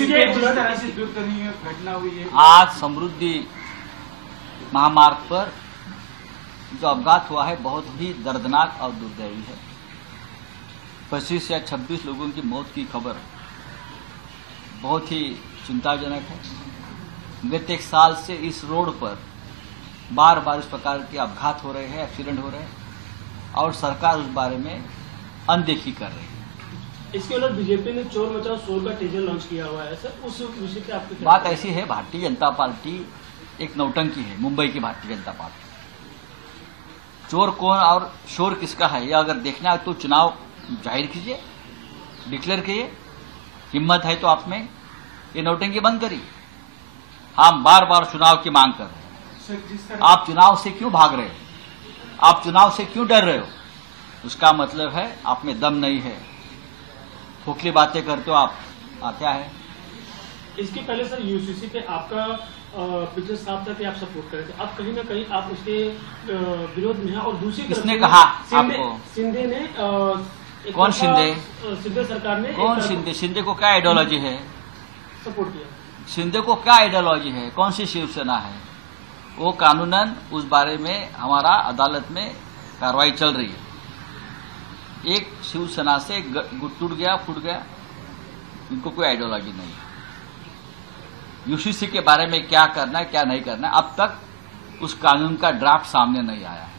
तरह से दुर्घटनीय घटना हुई है। आज समृद्धि महामार्ग पर जो अपघात हुआ है बहुत ही दर्दनाक और दुर्दैवी है। 25 या 26 लोगों की मौत की खबर बहुत ही चिंताजनक है। गत एक साल से इस रोड पर बार बार इस प्रकार के अपघात हो रहे हैं, एक्सीडेंट हो रहे हैं और सरकार उस बारे में अनदेखी कर रही है। इसके उलट बीजेपी ने चोर मचाओ शोर का टीजर लॉन्च किया हुआ है सर, उस विषय पे आपकी बात ऐसी है, भारतीय जनता पार्टी एक नौटंकी है। मुंबई की भारतीय जनता पार्टी चोर कौन और शोर किसका है यह अगर देखना है तो चुनाव जाहिर कीजिए, डिक्लेयर कीजिए। हिम्मत है तो आप में ये नौटंकी बंद करिए। हम बार बार चुनाव की मांग कर रहे हैं। आप चुनाव से क्यों भाग रहे हो? आप चुनाव से क्यों डर रहे हो? उसका मतलब है आप में दम नहीं है, खोखली बातें करते हो आप। क्या है इसके पहले सर यूसीसी पे आपका पिछले साफ था कि आप सपोर्ट कर रहे थे, अब कहीं ना कहीं आप उसके विरोध में हैं। और दूसरी किसने कहा आपको? शिंदे ने कौन शिंदे? शिंदे सरकार ने कौन शिंदे? शिंदे को क्या आइडियोलॉजी है? सपोर्ट किया। शिंदे को क्या आइडियोलॉजी है? कौन सी शिवसेना है? वो कानूनन उस बारे में हमारा अदालत में कार्रवाई चल रही है। एक शिवसेना से गुट टूट गया, फूट गया, इनको कोई आइडियोलॉजी नहीं है। यूसीसी के बारे में क्या करना है क्या नहीं करना है अब तक उस कानून का ड्राफ्ट सामने नहीं आया है,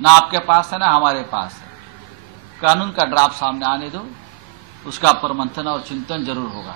ना आपके पास है ना हमारे पास है। कानून का ड्राफ्ट सामने आने दो, उसका पर मंथन और चिंतन जरूर होगा।